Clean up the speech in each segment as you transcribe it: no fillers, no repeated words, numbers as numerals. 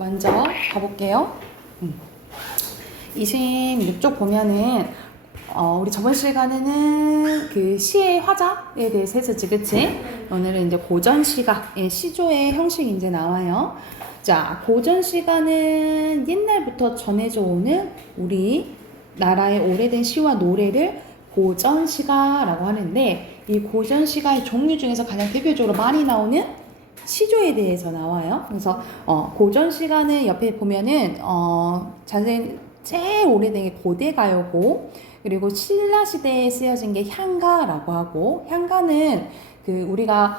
먼저 가볼게요. 26쪽 보면은 우리 저번 시간에는 그 시의 화자에 대해서 했었지, 그치? 오늘은 이제 고전시가의 시조의 형식이 이제 나와요. 자, 고전시가는 옛날부터 전해져 오는 우리 나라의 오래된 시와 노래를 고전시가라고 하는데, 이 고전시가의 종류 중에서 가장 대표적으로 많이 나오는 시조에 대해서 나와요. 그래서 고전시가는 옆에 보면은 제일 오래된 게 고대가요고, 그리고 신라시대에 쓰여진 게 향가라고 하고, 향가는 그 우리가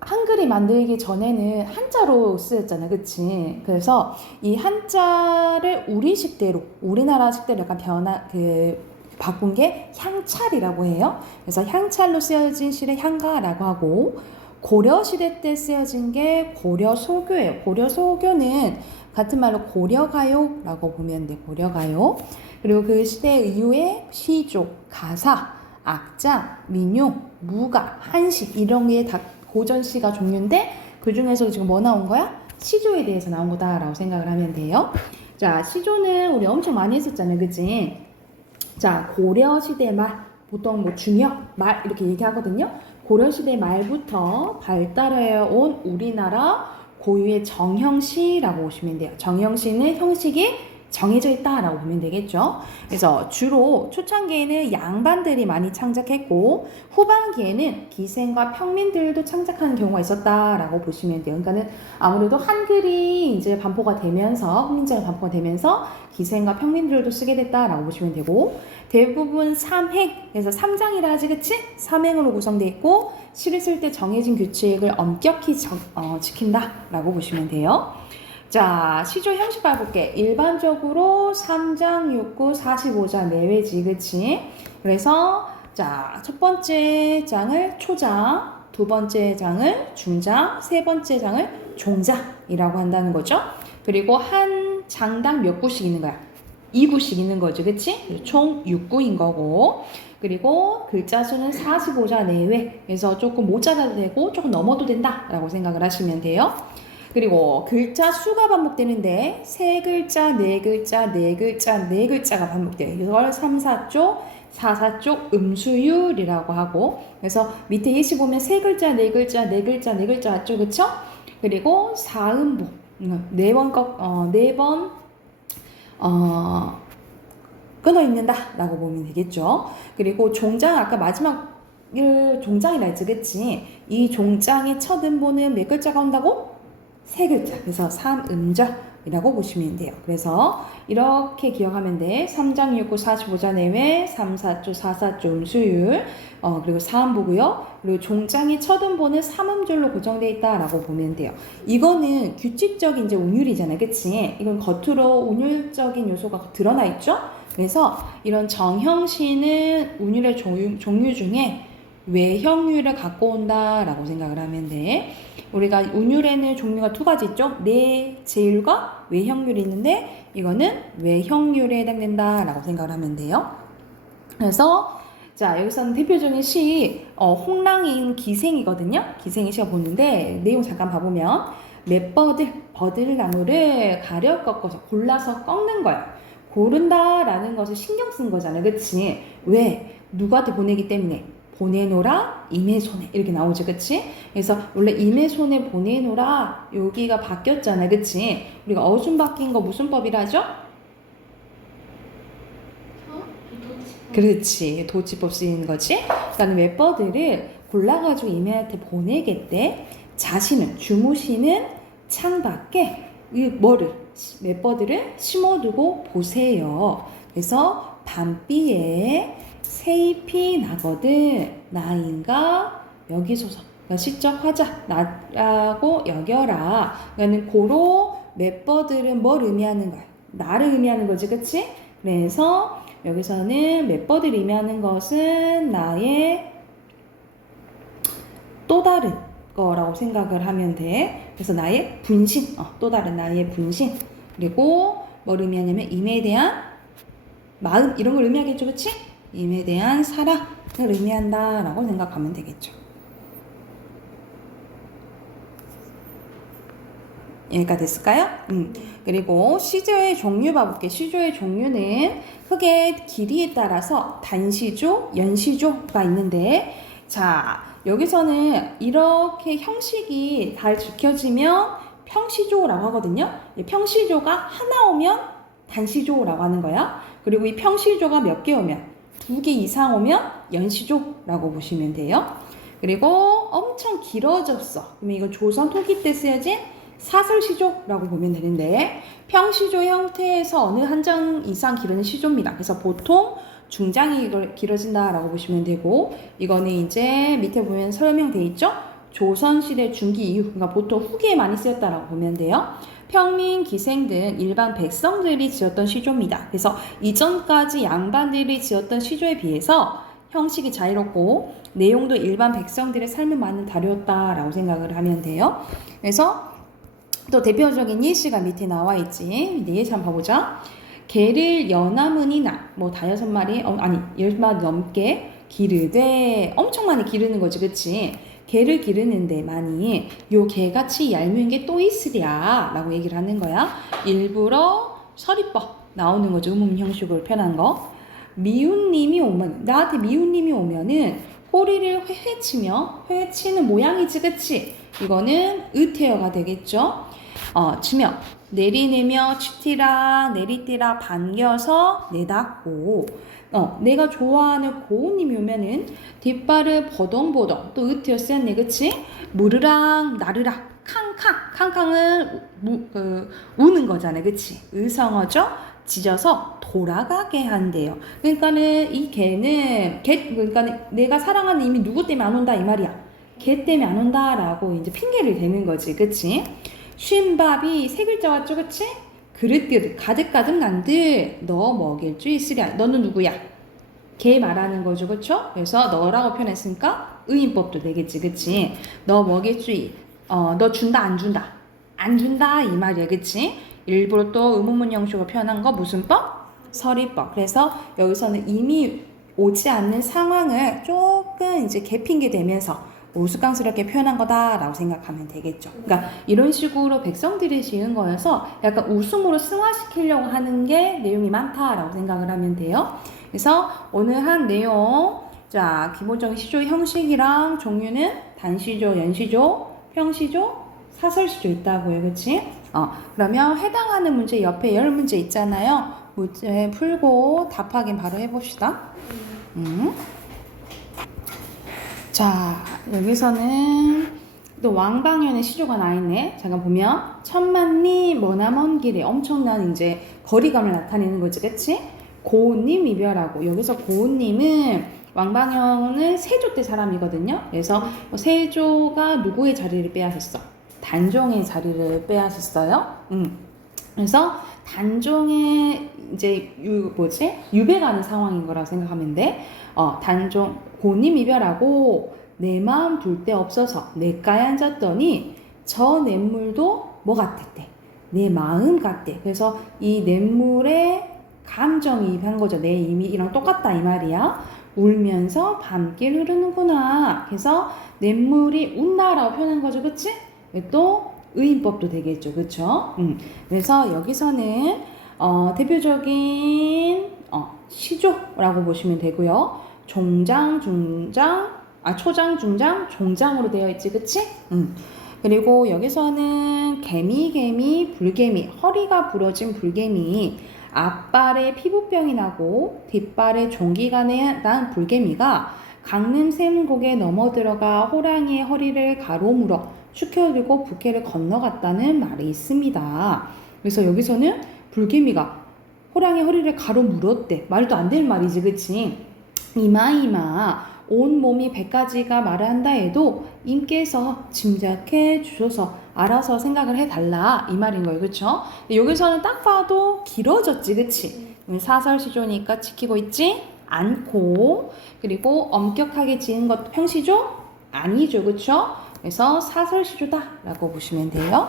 한글이 만들기 전에는 한자로 쓰였잖아, 그치? 그래서 이 한자를 우리 식대로, 우리나라 식대로 약간 바꾼 게 향찰이라고 해요. 그래서 향찰로 쓰여진 시를 향가라고 하고, 고려시대 때 쓰여진 게 고려소교예요. 고려소교는 같은 말로 고려가요라고 보면 돼, 고려가요. 그리고 그 시대 이후에 시조, 가사, 악장, 민요, 무가, 한식 이런 게 다 고전시가 종류인데, 그 중에서 지금 뭐 나온 거야? 시조에 대해서 나온 거다라고 생각을 하면 돼요. 자, 시조는 우리 엄청 많이 했었잖아요, 그치? 자, 고려시대 말, 보통 뭐 중역, 말 이렇게 얘기하거든요. 고려시대 말부터 발달해 온 우리나라 고유의 정형시라고 보시면 돼요. 정형시는 형식이 정해져 있다라고 보면 되겠죠. 그래서 주로 초창기에는 양반들이 많이 창작했고, 후반기에는 기생과 평민들도 창작하는 경우가 있었다라고 보시면 돼요. 그러니까는 아무래도 한글이 이제 반포가 되면서, 훈민제가 반포가 되면서 기생과 평민들도 쓰게 됐다라고 보시면 되고, 대부분 삼행, 그래서 삼장이라 하지, 그치? 삼행으로 구성되어 있고, 시를 쓸 때 정해진 규칙을 엄격히 지킨다라고 보시면 돼요. 자, 시조 형식 봐볼게. 일반적으로 3장, 6구, 45자 내외지, 그치? 그래서 자, 첫 번째 장을 초장, 두 번째 장을 중장, 세 번째 장을 종장이라고 한다는 거죠. 그리고 한 장당 몇 구씩 있는 거야? 2구씩 있는 거죠, 그치? 총 6구인 거고, 그리고 글자 수는 45자 내외, 그래서 조금 모자라도 되고 조금 넘어도 된다라고 생각을 하시면 돼요. 그리고 글자 수가 반복되는데 세 글자, 네 글자, 네 글자, 네 글자가 반복돼요. 이걸 3, 4쪽, 4, 4쪽 음수율이라고 하고, 그래서 밑에 예시 보면 세 글자, 네 글자, 네 글자, 네 글자 맞죠, 그쵸? 그리고 사음보, 네 번 끊어 읽는다라고 보면 되겠죠. 그리고 종장, 아까 마지막 종장이라 했지, 그치? 이 종장의 첫 음보는 몇 글자가 온다고? 세 글자. 그래서 삼음절이라고 보시면 돼요. 그래서 이렇게 기억하면 돼. 3장 6구 45자 내외, 3, 4조, 4, 4조 음수율, 그리고 사음보고요. 그리고 종장이 첫 음보는 삼음절로 고정되어 있다라고 보면 돼요. 이거는 규칙적인 이제 운율이잖아요, 그치? 이건 겉으로 운율적인 요소가 드러나 있죠? 그래서 이런 정형시는 운율의 종류 중에 외형율을 갖고 온다라고 생각을 하면 돼. 우리가 운율에는 종류가 두 가지 있죠. 내제율과 외형율이 있는데, 이거는 외형율에 해당된다라고 생각을 하면 돼요. 그래서 자, 여기서는 대표적인 시 홍랑인 기생이거든요. 기생의 시가 보는데 내용 잠깐 봐보면, 버들나무를 가려 꺾어서 골라서 꺾는 거예요. 고른다라는 것을 신경 쓴 거잖아요, 그치? 왜? 누구한테 보내기 때문에? 보내노라 임의손에 이렇게 나오죠, 그치? 그래서 원래 임의손에 보내노라 여기가 바뀌었잖아, 그치? 우리가 어순 바뀐 거 무슨 법이라 하죠? 그렇지, 도치법 쓰이는 거지. 그러니까 웹버들을 골라가지고 임의한테 보내겠대. 자신은, 주무시는 창밖에 웹버들을 심어두고 보세요. 그래서 밤비에 세잎이 나거든 나인가 여기소서, 그러니까 시적 화자 나라고 여겨라. 그러니까 고로 맵버들은 뭘 의미하는 거야? 나를 의미하는 거지, 그치? 그래서 여기서는 맵버들 의미하는 것은 나의 또 다른 거라고 생각을 하면 돼. 그래서 나의 분신, 또 다른 나의 분신. 그리고 뭘 의미하냐면 임에 대한 마음, 이런 걸 의미하겠죠, 그치? 임에 대한 사랑을 의미한다라고 생각하면 되겠죠. 얘가 됐을까요? 그리고 시조의 종류 봐볼게요. 시조의 종류는 흙의 길이에 따라서 단시조, 연시조가 있는데, 자, 여기서는 이렇게 형식이 잘 지켜지면 평시조라고 하거든요. 이 평시조가 하나 오면 단시조라고 하는 거야. 그리고 이 평시조가 몇 개 오면, 2개 이상 오면 연시조라고 보시면 돼요. 그리고 엄청 길어졌어. 그러면 이거 조선 토기 때 쓰여진 사설시조라고 보면 되는데, 평시조 형태에서 어느 한 장 이상 기르는 시조입니다. 그래서 보통 중장이 길어진다라고 보시면 되고, 이거는 이제 밑에 보면 설명되어 있죠? 조선시대 중기 이후, 그러니까 보통 후기에 많이 쓰였다라고 보면 돼요. 평민, 기생 등 일반 백성들이 지었던 시조입니다. 그래서 이전까지 양반들이 지었던 시조에 비해서 형식이 자유롭고 내용도 일반 백성들의 삶을 많이 다뤘다라고 생각을 하면 돼요. 그래서 또 대표적인 예시가 밑에 나와 있지. 예시 한번 봐보자. 개를 연하문이나 뭐 다여섯 마리 아니 10마리 넘게 기르되, 엄청 많이 기르는 거지, 그치? 개를 기르는데 많이 요 개같이 얄미운 게 또 있으랴 라고 얘기를 하는 거야. 일부러 서리법 나오는 거죠. 의문 형식으로 표현한 거. 미운님이 오면, 나한테 미운님이 오면은 꼬리를 회치는 모양이지, 그치? 이거는 의태어가 되겠죠. 치며 내리내며 치티라 내리띠라 반겨서 내닫고, 내가 좋아하는 고운님이 오면은 뒷발을 버덩버덩, 또 의태어 쓰였네, 그치? 무르랑 나르락 캉캉은 우는 거잖아, 그치? 의성어죠? 짖어서 돌아가게 한대요. 그러니까는 이 개는 그러니까 내가 사랑하는 이미 누구 때문에 안 온다 이 말이야. 개 때문에 안 온다라고 이제 핑계를 대는 거지, 그치? 쉰밥이 세 글자 왔죠, 그치? 그릇 가득가득 난들 너 먹일 줄 있으랴. 너는 누구야? 개 말하는 거죠, 그쵸? 그래서 너라고 표현했으니까 의인법도 되겠지, 그치? 너 먹일 줄, 너 준다 안 준다? 안 준다 이 말이야, 그치? 일부러 또 의문문 형식으로 표현한 거 무슨 법? 서리법. 그래서 여기서는 이미 오지 않는 상황을 조금 이제 개핑계 되면서 우스꽝스럽게 표현한 거다라고 생각하면 되겠죠. 그러니까 이런 식으로 백성들이 지은 거여서 약간 웃음으로 승화시키려고 하는 게 내용이 많다라고 생각을 하면 돼요. 그래서 오늘 한 내용, 자, 기본적인 시조 형식이랑 종류는 단시조, 연시조, 평시조, 사설시조 있다고요, 그치? 그러면 해당하는 문제 옆에 10문제 있잖아요. 문제 풀고 답 확인 바로 해봅시다. 자, 여기서는 또 왕방현의 시조가 나있네. 잠깐 보면 천만리 머나먼 길에 엄청난 이제 거리감을 나타내는 거지, 그치? 고운님 이별하고, 여기서 고운님은 왕방현은 세조 때 사람이거든요. 그래서 세조가 누구의 자리를 빼앗았어? 단종의 자리를 빼앗았어요. 그래서 단종의 이제 유배가는 상황인 거라고 생각하면 돼. 단종 고님 이별하고 내 마음 둘 데 없어서 내가에 앉았더니 저 냇물도 뭐 같았대? 내 마음 같대. 그래서 이 냇물에 감정이입한 거죠. 내 이미랑 똑같다 이 말이야. 울면서 밤길 흐르는구나. 그래서 냇물이 운다라고 표현한 거죠, 그치? 또 의인법도 되겠죠, 그쵸? 그래서 여기서는 대표적인 시조라고 보시면 되고요. 초장, 중장, 종장으로 되어 있지, 그치? 그리고 여기서는 개미, 불개미, 허리가 부러진 불개미, 앞발에 피부병이 나고 뒷발에 종기가 난 불개미가 강릉 샘곡에 넘어들어가 호랑이의 허리를 가로물어 축혀들고 북해를 건너갔다는 말이 있습니다. 그래서 여기서는 불개미가 호랑이 허리를 가로물었대. 말도 안 되는 말이지, 그치? 이마 온 몸이 100가지가 말을 한다 해도 임께서 짐작해 주셔서 알아서 생각을 해달라 이 말인 거예요, 그쵸? 여기서는 딱 봐도 길어졌지, 그치? 사설시조니까 지키고 있지 않고, 그리고 엄격하게 지은 것 평시조? 아니죠, 그쵸? 그래서 사설시조다 라고 보시면 돼요.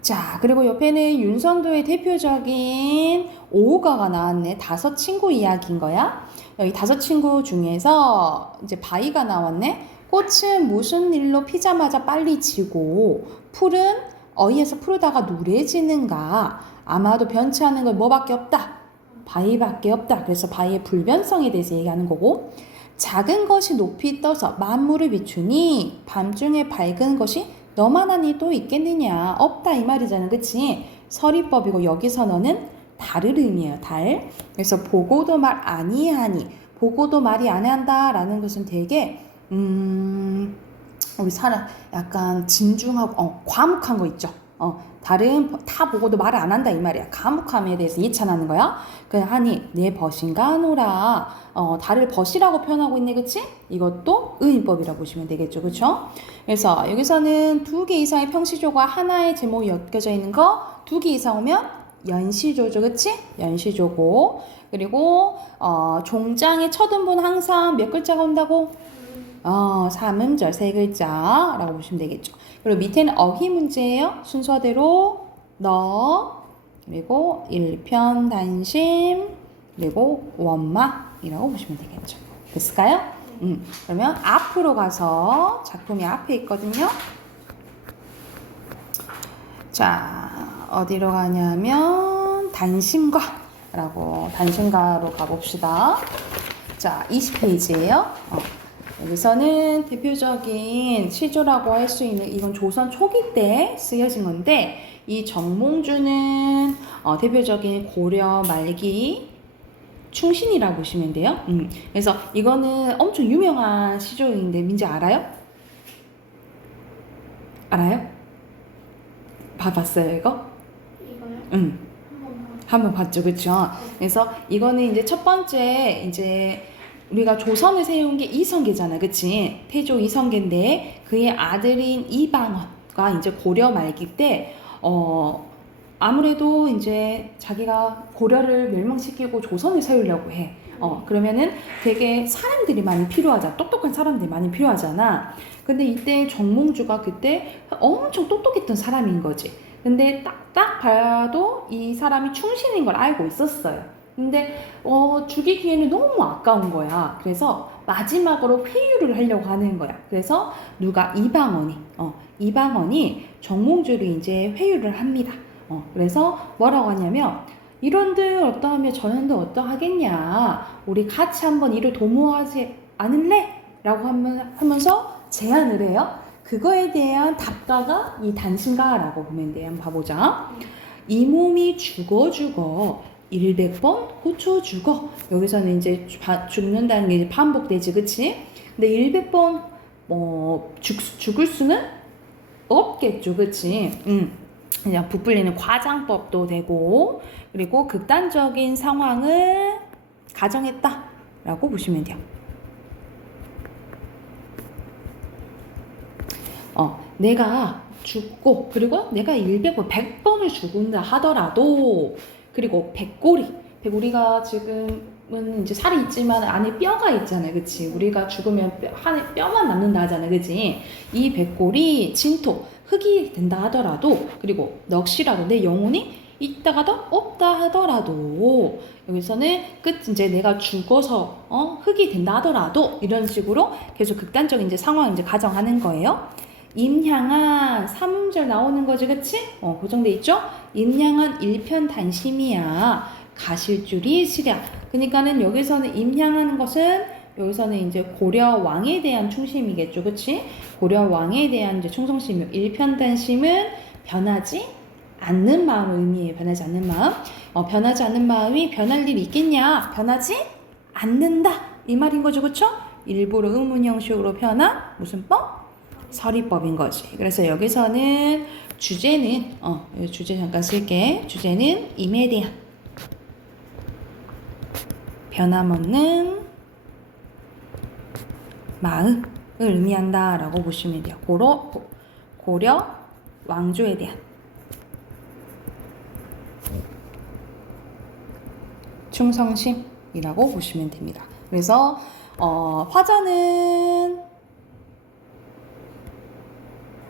자, 그리고 옆에는 윤선도의 대표적인 오후가가 나왔네. 5 친구 이야기인 거야. 여기 5 친구 중에서 이제 바위가 나왔네. 꽃은 무슨 일로 피자마자 빨리 지고, 풀은 어이에서 풀어다가 누래지는가? 아마도 변치 않은 건 뭐밖에 없다. 바위밖에 없다. 그래서 바위의 불변성에 대해서 얘기하는 거고, 작은 것이 높이 떠서 만물을 비추니 밤중에 밝은 것이 너만하니 또 있겠느냐? 없다 이 말이잖아, 그치? 서리법이고 여기서 너는 달을 의미해요. 달. 그래서 보고도 말 아니하니, 보고도 말이 아니한다 라는 것은 되게 우리 사람 약간 진중하고 과묵한 거 있죠. 달은 다 보고도 말을 안 한다 이 말이야. 과묵함에 대해서 예찬하는 거야. 그냥 하니 내 벗인가 하노라. 달을 벗이라고 표현하고 있네, 그치? 이것도 의인법이라고 보시면 되겠죠, 그쵸? 그래서 여기서는 2개 이상의 평시조가 하나의 제목이 엮여져 있는 거 2개 이상 오면 연시조죠, 그치? 연시조고, 그리고 종장의 첫 음분 항상 몇 글자가 온다고? 삼음절 3글자라고 보시면 되겠죠. 그리고 밑에는 어휘 문제예요. 순서대로 너, 그리고 일편단심, 그리고 원마이라고 보시면 되겠죠. 됐을까요? 그러면 앞으로 가서 작품이 앞에 있거든요. 자, 어디로 가냐면 단심가라고, 단심가로 가봅시다. 자, 20페이지예요. 여기서는 대표적인 시조라고 할 수 있는, 이건 조선 초기 때 쓰여진 건데, 이 정몽주는 대표적인 고려 말기 충신이라고 보시면 돼요. 그래서 이거는 엄청 유명한 시조인데 민지 알아요? 알아요? 봐봤어요 이거? 이거요? 한번 봤죠, 그쵸? 그래서 이거는 이제 첫 번째 이제 우리가 조선을 세운 게 이성계잖아, 그치? 태조 이성계인데 그의 아들인 이방원과 이제 고려 말기 때 아무래도 이제 자기가 고려를 멸망시키고 조선을 세우려고 해. 그러면은 되게 사람들이 많이 필요하잖아. 똑똑한 사람들이 많이 필요하잖아. 근데 이때 정몽주가 그때 엄청 똑똑했던 사람인 거지. 근데 딱 봐도 이 사람이 충신인 걸 알고 있었어요. 근데 죽이기에는 너무 아까운 거야. 그래서 마지막으로 회유를 하려고 하는 거야. 그래서 누가 이방원이 정몽주를 이제 회유를 합니다. 그래서 뭐라고 하냐면 이런들 어떠하며 저런들 어떠하겠냐. 우리 같이 한번 일을 도모하지 않을래? 라고 하면서 제안을 해요. 그거에 대한 답가가 이 단신가라고 보면 돼요. 한번 봐보자. 이 몸이 죽어 100번 고쳐 죽어. 여기서는 이제 죽는다는 게 이제 반복되지, 그치? 근데 100번 죽을 수는 없겠죠, 그치? 그냥 부풀리는 과장법도 되고, 그리고 극단적인 상황을 가정했다라고 보시면 돼요. 내가 죽고, 그리고 내가 100번을 죽는다 하더라도, 그리고 백골이가 지금은 이제 살이 있지만 안에 뼈가 있잖아요, 그치? 우리가 죽으면 안에 뼈만 남는다 하잖아요, 그치? 이 백골이 진토, 흙이 된다 하더라도, 그리고 넋이라도 내 영혼이 있다가도 없다 하더라도, 여기서는 이제 내가 죽어서 흙이 된다 하더라도 이런 식으로 계속 극단적인 이제 상황 이제 가정하는 거예요. 임향한 3음절 나오는 거지, 그치? 고정돼 있죠? 임향한 일편단심이야. 가실 줄이 시랴. 그러니까는 여기서는 임향하는 것은 여기서는 이제 고려 왕에 대한 충심이겠죠, 그치? 고려 왕에 대한 이제 충성심이요. 일편단심은 변하지 않는 마음을 의미해요. 변하지 않는 마음. 변하지 않는 마음이 변할 일이 있겠냐? 변하지 않는다. 이 말인 거죠, 그쵸? 일부러 의문형식으로 표현한 무슨 법? 서리법인 거지. 그래서 여기서는 주제는 주제 잠깐 쓸게. 주제는 임에 대한 변함없는 마음을 의미한다라고 보시면 돼요. 고려 왕조에 대한 충성심이라고 보시면 됩니다. 그래서 화자는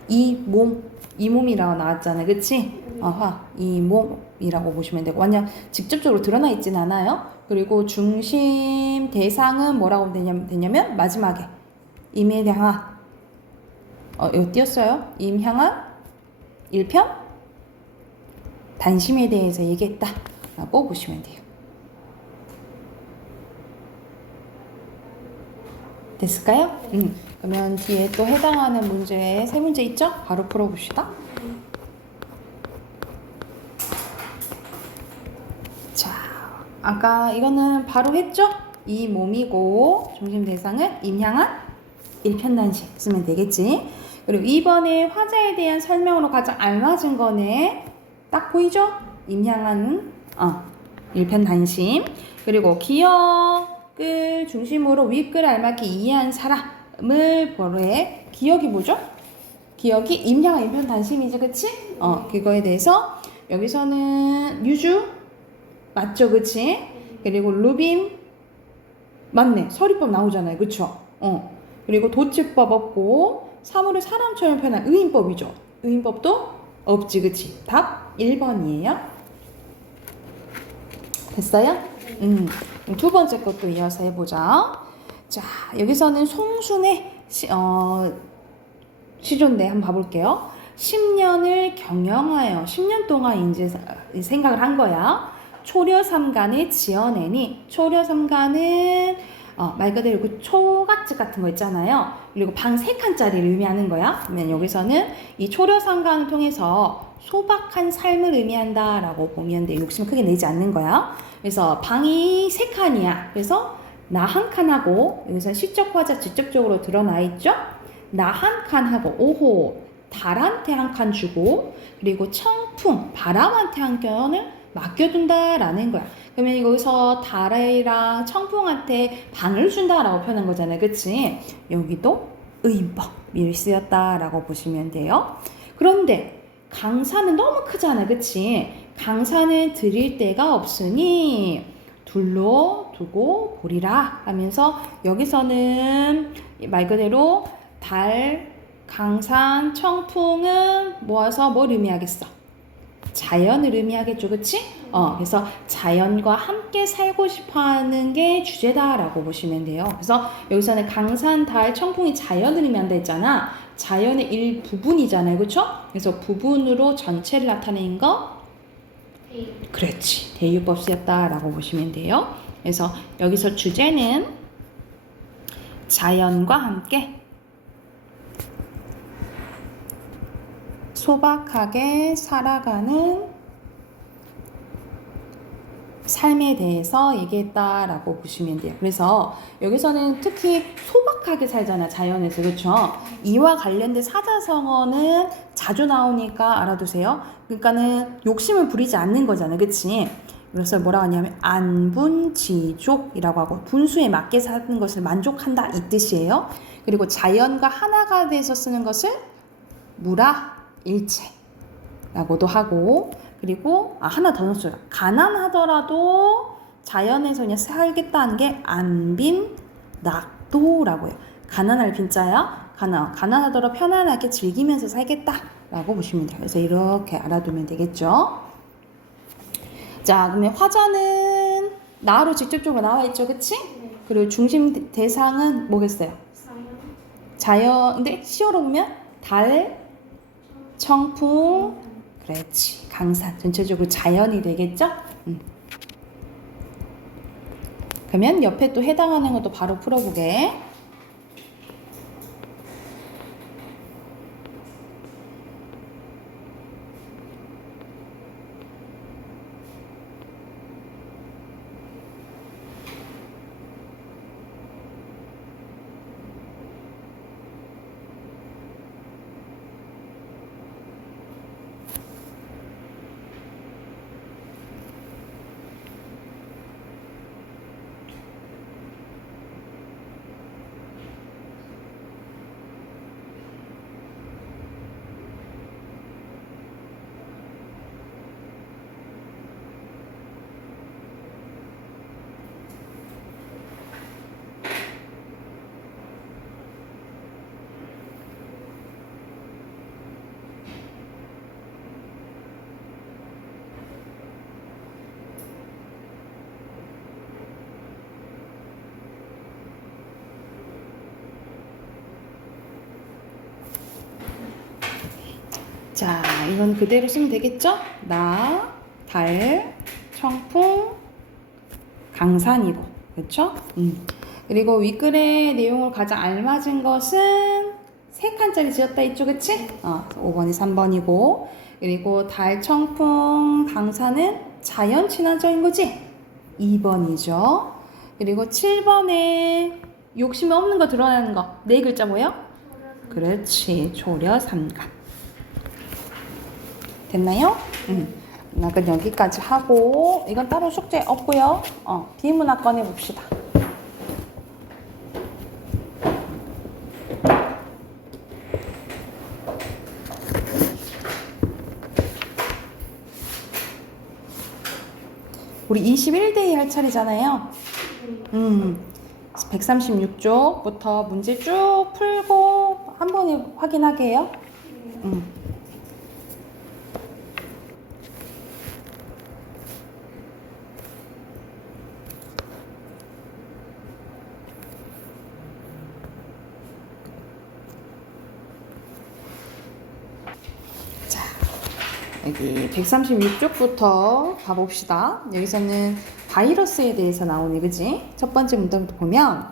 이 몸이라고 나왔잖아요, 그치? 이 몸이라고 보시면 되고, 완전 직접적으로 드러나 있진 않아요. 그리고 중심 대상은 뭐라고 되냐면 마지막에 임에 향한 이거 띄었어요. 임향한 일편 단심에 대해서 얘기했다 라고 보시면 돼요. 됐을까요? 그러면 뒤에 또 해당하는 문제 세 문제 있죠? 바로 풀어봅시다. 자, 아까 이거는 바로 했죠? 이 몸이고 중심 대상은 임향한 일편단심 쓰면 되겠지. 그리고 이번에 화자에 대한 설명으로 가장 알맞은 거네. 딱 보이죠? 임향한 일편단심. 그리고 기억을 중심으로 윗글 알맞게 이해한 사람을 보래. 기억이 뭐죠? 기억이 임향한 일편단심이지, 그치? 그거에 대해서 여기서는 유주 맞죠, 그치? 그리고 루빔 맞네. 서리법 나오잖아요, 그쵸? 그리고 도치법 없고 사물을 사람처럼 표현한 의인법이죠. 의인법도 없지, 그치? 답 1번이에요. 됐어요? 두 번째 것도 이어서 해보자. 자, 여기서는 송순의 시조인데 한번 봐볼게요. 10년을 경영하여 10년 동안 이제 생각을 한 거야. 초려삼간을 지어내니 초려삼간은 말 그대로 그 초가집 같은 거 있잖아요. 그리고 방 3칸짜리를 의미하는 거야. 그러면 여기서는 이 초려삼간을 통해서 소박한 삶을 의미한다 라고 보면 돼. 욕심 크게 내지 않는 거야. 그래서 방이 3칸이야. 그래서 나 한 칸하고 여기서 시적 화자 직접적으로 드러나 있죠. 나 한 칸하고 오호 달한테 한 칸 주고 그리고 청풍 바람한테 한 칸을 맡겨둔다라는 거야. 그러면 여기서 달이랑 청풍한테 방을 준다라고 표현한 거잖아요. 그치? 여기도 의인법이 쓰였다라고 보시면 돼요. 그런데 강산은 너무 크잖아. 그치? 강산은 드릴 데가 없으니 둘러 두고 보리라 하면서 여기서는 말 그대로 달, 강산, 청풍은 모아서 뭘 의미하겠어? 자연을 의미하겠죠, 그치? 그래서 자연과 함께 살고 싶어 하는 게 주제다라고 보시면 돼요. 그래서 여기서는 강산, 달, 청풍이 자연을 의미한다 했잖아. 자연의 일부분이잖아요, 그쵸? 그래서 부분으로 전체를 나타낸 거? 그렇지. 대유법 쓰였다라고 보시면 돼요. 그래서 여기서 주제는 자연과 함께 소박하게 살아가는 삶에 대해서 얘기했다라고 보시면 돼요. 그래서 여기서는 특히 소박하게 살잖아, 자연에서. 그렇죠? 이와 관련된 사자성어는 자주 나오니까 알아두세요. 그러니까는 욕심을 부리지 않는 거잖아, 그치? 그래서 뭐라고 하냐면 안분지족이라고 하고 분수에 맞게 사는 것을 만족한다 이 뜻이에요. 그리고 자연과 하나가 돼서 쓰는 것을 무라일체라고도 하고, 그리고 하나 더 넣었어요. 가난하더라도 자연에서 그냥 살겠다는 게 안빈낙도라고 해요. 가난할 빈자야. 가난하더라도 편안하게 즐기면서 살겠다라고 보시면 돼요. 그래서 이렇게 알아두면 되겠죠. 자, 그러면 화자는 나로 직접적으로 나와 있죠, 그치? 그리고 중심 대상은 뭐겠어요? 자연. 근데 시어로 보면 달, 청풍, 그렇지. 강산. 전체적으로 자연이 되겠죠? 그러면 옆에 또 해당하는 것도 바로 풀어보게. 이건 그대로 쓰면 되겠죠? 나, 달, 청풍, 강산이고, 그렇죠? 그리고 윗글의 내용을 가장 알맞은 것은 3칸짜리 지었다 했죠, 그치? 5번이 3번이고, 그리고 달, 청풍, 강산은 자연 친화적인 거지? 2번이죠. 그리고 7번에 욕심 없는 거 드러나는 거, 4글자 뭐요? 그렇지, 초려 삼간. 됐나요? 나 그럼 여기까지 하고, 이건 따로 숙제 없고요. 비문학 꺼내봅시다. 우리 21대2 할 차례잖아요. 136쪽부터 문제 쭉 풀고 한 번에 확인하게요. 자, 여기 136쪽부터 가봅시다. 여기서는 바이러스에 대해서 나오네, 그지? 첫 번째 문단부터 보면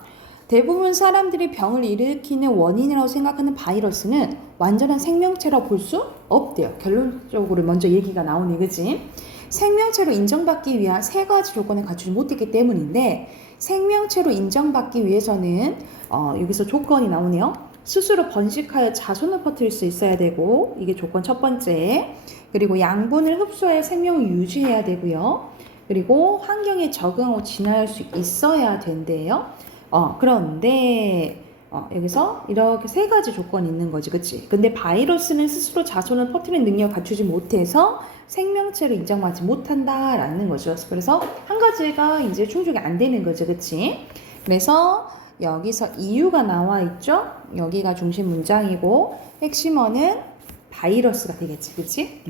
대부분 사람들이 병을 일으키는 원인이라고 생각하는 바이러스는 완전한 생명체라고 볼 수 없대요. 결론적으로 먼저 얘기가 나오네, 그지? 생명체로 인정받기 위한 3가지 조건을 갖추지 못했기 때문인데 생명체로 인정받기 위해서는 여기서 조건이 나오네요. 스스로 번식하여 자손을 퍼뜨릴 수 있어야 되고, 이게 조건 첫 번째. 그리고 양분을 흡수하여 생명을 유지해야 되고요. 그리고 환경에 적응하고 진화할 수 있어야 된대요. 그런데 여기서 이렇게 3가지 조건이 있는 거지, 그치? 근데 바이러스는 스스로 자손을 퍼뜨리는 능력을 갖추지 못해서 생명체로 인정받지 못한다라는 거죠. 그래서 한 가지가 이제 충족이 안 되는 거죠, 그치? 그래서 여기서 이유가 나와 있죠? 여기가 중심 문장이고 핵심어는 바이러스가 되겠지, 그치?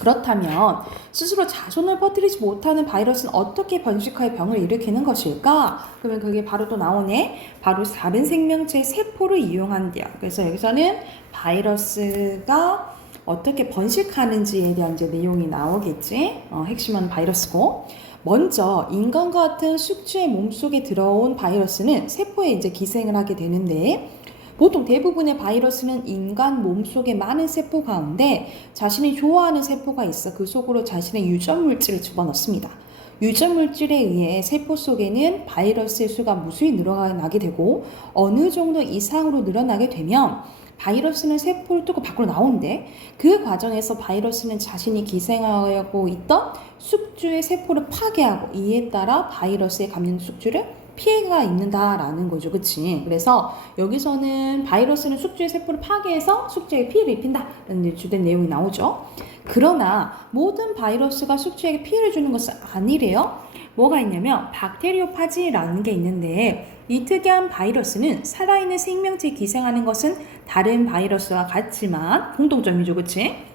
그렇다면 스스로 자손을 퍼뜨리지 못하는 바이러스는 어떻게 번식하여 병을 일으키는 것일까? 그러면 그게 바로 또 나오네. 바로 다른 생명체의 세포를 이용한대요. 그래서 여기서는 바이러스가 어떻게 번식하는지에 대한 이제 내용이 나오겠지. 핵심은 바이러스고. 먼저 인간과 같은 숙주의 몸속에 들어온 바이러스는 세포에 이제 기생을 하게 되는데 보통 대부분의 바이러스는 인간 몸속의 많은 세포 가운데 자신이 좋아하는 세포가 있어 그 속으로 자신의 유전물질을 집어넣습니다. 유전물질에 의해 세포 속에는 바이러스의 수가 무수히 늘어나게 되고 어느 정도 이상으로 늘어나게 되면 바이러스는 세포를 뚫고 밖으로 나오는데 그 과정에서 바이러스는 자신이 기생하고 있던 숙주의 세포를 파괴하고 이에 따라 바이러스에 감염된 숙주를 피해가 있는다라는 거죠. 그치? 그래서 여기서는 바이러스는 숙주의 세포를 파괴해서 숙주에게 피해를 입힌다라는 주된 내용이 나오죠. 그러나 모든 바이러스가 숙주에게 피해를 주는 것은 아니래요. 뭐가 있냐면 박테리오파지라는 게 있는데 이 특이한 바이러스는 살아있는 생명체에 기생하는 것은 다른 바이러스와 같지만 공통점이죠. 그치?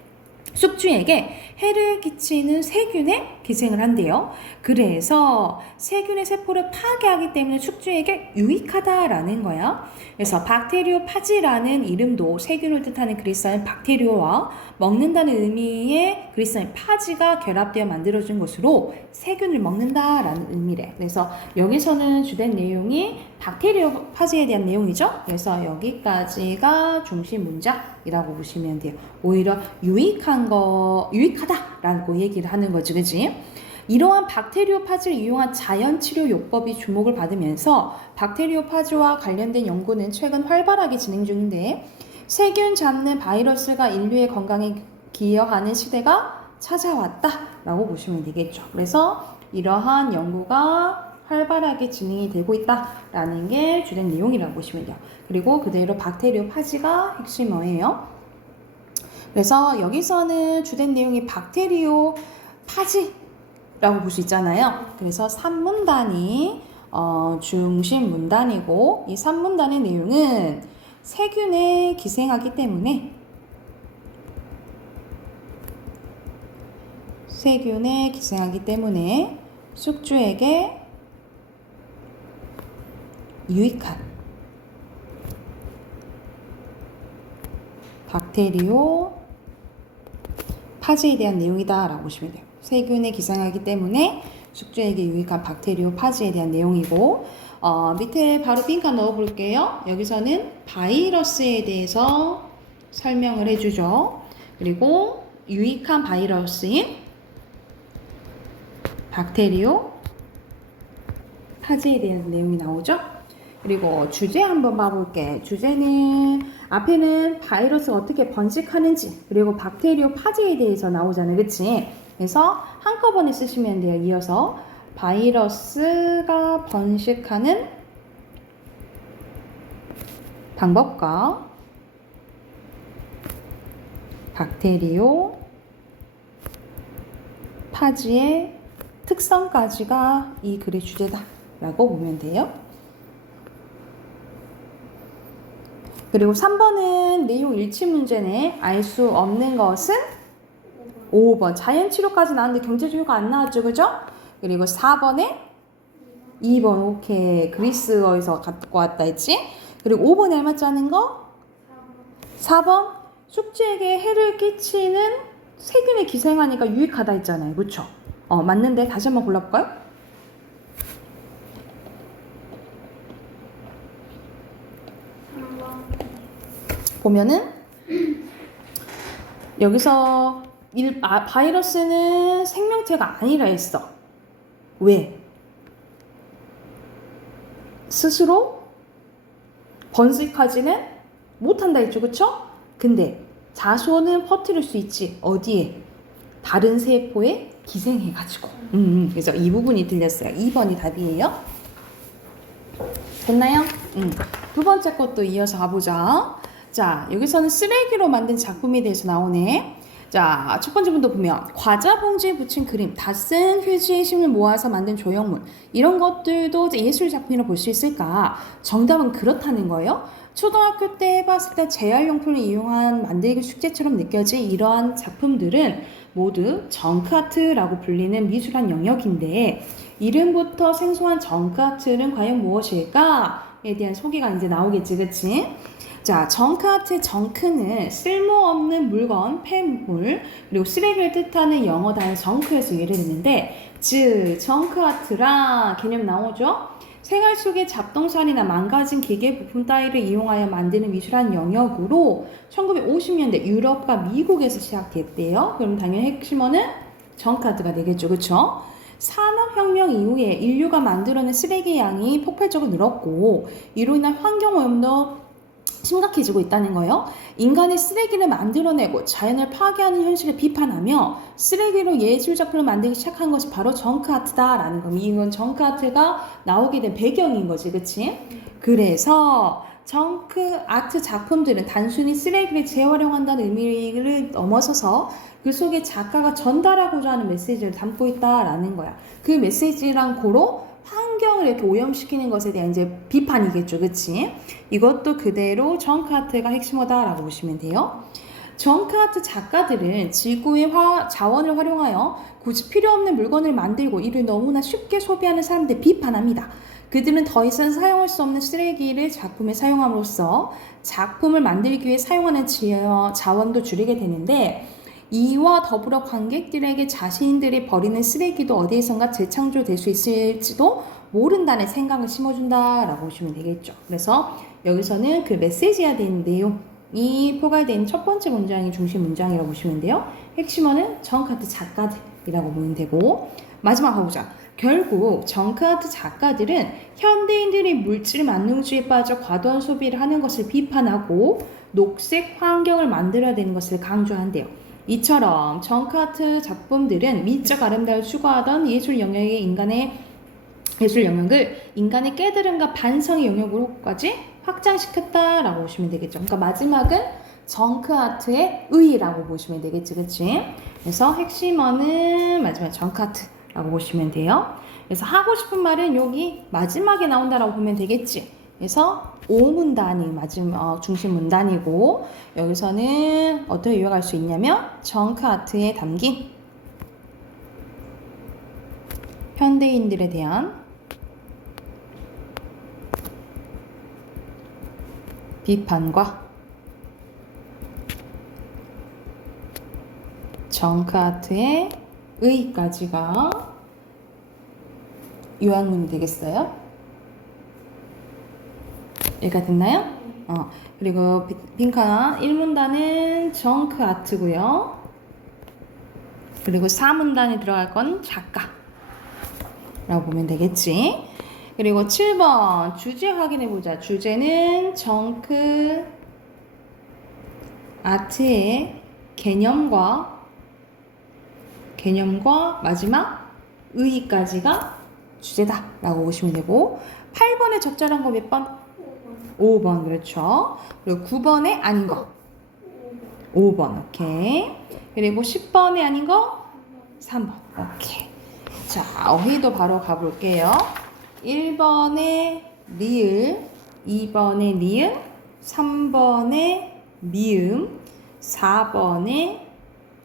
숙주에게 해를 끼치는 세균에 기생을 한대요. 그래서 세균의 세포를 파괴하기 때문에 숙주에게 유익하다라는 거야. 그래서 박테리오파지라는 이름도 세균을 뜻하는 그리스어인 박테리오와 먹는다는 의미의 그리스어인 파지가 결합되어 만들어진 것으로 세균을 먹는다라는 의미래. 그래서 여기서는 주된 내용이 박테리오파지에 대한 내용이죠. 그래서 여기까지가 중심 문장이라고 보시면 돼요. 오히려 유익하다라고 얘기를 하는 거지, 그지? 이러한 박테리오파지를 이용한 자연치료 요법이 주목을 받으면서 박테리오파지와 관련된 연구는 최근 활발하게 진행 중인데 세균 잡는 바이러스가 인류의 건강에 기여하는 시대가 찾아왔다라고 보시면 되겠죠. 그래서 이러한 연구가 활발하게 진행이 되고 있다라는 게 주된 내용이라고 보시면 돼요. 그리고 그대로 박테리오파지가 핵심어예요. 그래서 여기서는 주된 내용이 박테리오파지라고 볼 수 있잖아요. 그래서 3문단이 중심 문단이고 이 3문단의 내용은 세균에 기생하기 때문에 숙주에게 유익한 박테리오 파지에 대한 내용이다 라고 보시면 돼요. 세균에 기생하기 때문에 숙주에게 유익한 박테리오 파지에 대한 내용이고, 밑에 바로 빈칸 넣어 볼게요. 여기서는 바이러스에 대해서 설명을 해주죠. 그리고 유익한 바이러스인 박테리오 파지에 대한 내용이 나오죠. 그리고 주제 한번 봐볼게. 주제는 앞에는 바이러스가 어떻게 번식하는지, 그리고 박테리오 파지에 대해서 나오잖아요. 그치? 그래서 한꺼번에 쓰시면 돼요. 이어서 바이러스가 번식하는 방법과 박테리오 파지의 특성까지가 이 글의 주제다 라고 보면 돼요. 그리고 3번은 내용 일치 문제네. 알 수 없는 것은 5번. 자연치료까지 나왔는데 경제주의가 안 나왔죠. 그죠? 그리고 4번에 2번. 오케이. 그리스어에서 갖고 왔다 했지? 그리고 5번에 알맞지 않은 거? 4번. 숙주에게 해를 끼치는 세균에 기생하니까 유익하다 했잖아요. 그쵸? 맞는데 다시 한번 골라볼까요? 보면은 여기서 바이러스는 생명체가 아니라 했어. 왜? 스스로 번식하지는 못한다 했죠. 그쵸? 근데 자손은 퍼뜨릴 수 있지. 어디에? 다른 세포에 기생해가지고. 그래서 이 부분이 들렸어요. 2번이 답이에요. 됐나요? 두 번째 것도 이어서 가보자. 자, 여기서는 쓰레기로 만든 작품에 대해서 나오네. 자, 첫 번째 분도 보면 과자 봉지에 붙인 그림, 다 쓴 휴지의 심을 모아서 만든 조형물, 이런 것들도 예술 작품이라고 볼 수 있을까? 정답은 그렇다는 거예요. 초등학교 때 해봤을 때 재활용품을 이용한 만들기 숙제처럼 느껴질 이러한 작품들은 모두 정크아트라고 불리는 미술한 영역인데, 이름부터 생소한 정크아트는 과연 무엇일까에 대한 소개가 이제 나오겠지, 그치? 자, 정크아트의 정크는 쓸모없는 물건, 폐물, 그리고 쓰레기를 뜻하는 영어 단어 정크에서 예를 들는데, 즉 정크아트라 개념 나오죠? 생활 속의 잡동사니나 망가진 기계 부품 따위를 이용하여 만드는 미술한 영역으로 1950년대 유럽과 미국에서 시작됐대요. 그럼 당연히 핵심어는 정크아트가 되겠죠. 그쵸? 산업혁명 이후에 인류가 만들어낸 쓰레기 양이 폭발적으로 늘었고, 이로 인한 환경오염도 심각해지고 있다는 거예요. 인간이 쓰레기를 만들어내고 자연을 파괴하는 현실을 비판하며 쓰레기로 예술작품을 만들기 시작한 것이 바로 정크아트다라는 겁니다. 이건 정크아트가 나오게 된 배경인 거지, 그치? 그래서 정크아트 작품들은 단순히 쓰레기를 재활용한다는 의미를 넘어서서 그 속에 작가가 전달하고자 하는 메시지를 담고 있다라는 거야. 그 메시지랑 고로 환경을 이렇게 오염시키는 것에 대한 이제 비판이겠죠. 그치? 이것도 그대로 정크아트가 핵심어다라고 보시면 돼요. 정크아트 작가들은 지구의 자원을 활용하여 굳이 필요 없는 물건을 만들고 이를 너무나 쉽게 소비하는 사람들 비판합니다. 그들은 더 이상 사용할 수 없는 쓰레기를 작품에 사용함으로써 작품을 만들기 위해 사용하는 자원도 줄이게 되는데, 이와 더불어 관객들에게 자신들이 버리는 쓰레기도 어디에선가 재창조될 수 있을지도 모른다는 생각을 심어준다라고 보시면 되겠죠. 그래서 여기서는 그 메시지화된 내용이 포괄된 첫 번째 문장이 중심 문장이라고 보시면 돼요. 핵심어는 정크아트 작가들이라고 보면 되고, 마지막 가보자. 결국 정크아트 작가들은 현대인들이 물질 만능주의에 빠져 과도한 소비를 하는 것을 비판하고 녹색 환경을 만들어야 되는 것을 강조한대요. 이처럼 정크아트 작품들은 미적 아름다움을 추구하던 예술 영역의 예술 영역을 인간의 깨달음과 반성의 영역으로까지 확장시켰다라고 보시면 되겠죠. 그러니까 마지막은 정크아트의 의의라고 보시면 되겠지, 그치? 그래서 핵심어는 마지막 정크아트라고 보시면 돼요. 그래서 하고 싶은 말은 여기 마지막에 나온다라고 보면 되겠지. 그래서 5문단이 마지막 중심 문단이고, 여기서는 어떻게 요약할 수 있냐면 정크아트에 담긴 현대인들에 대한 비판과 정크 아트의 의까지가 요약문이 되겠어요? 여기가 됐나요? 그리고 빈칸 1문단은 정크 아트고요. 그리고 4문단에 들어갈 건 작가 라고 보면 되겠지. 그리고 7번 주제 확인해보자. 주제는 정크 아트의 개념과 마지막 의의까지가 주제다 라고 보시면 되고, 8번에 적절한 거 몇 번? 5번. 그렇죠. 그리고 9번에 아닌 거 5번. 오케이. 그리고 10번에 아닌 거 3번. 오케이. 자, 어휘도 바로 가볼게요. 1번에 리을, 2번에 니은, 3번에 미음, 4번에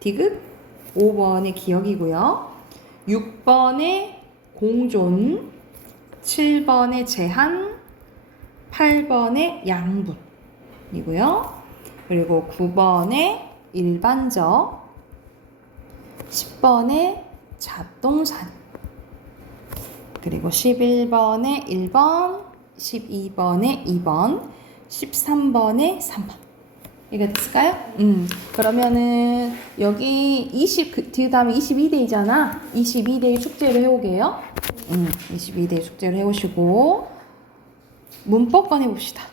디귿, 5번에 기억이고요. 6번에 공존, 7번에 제한, 8번에 양분이고요. 그리고 9번에 일반적, 10번에 잡동사니, 그리고 11번에 1번, 12번에 2번, 13번에 3번. 이게 됐을까요? 그러면은 여기 그 다음에 22대이잖아. 22대의 숙제를 해오게요. 22대의 숙제를 해오시고 문법 꺼내봅시다.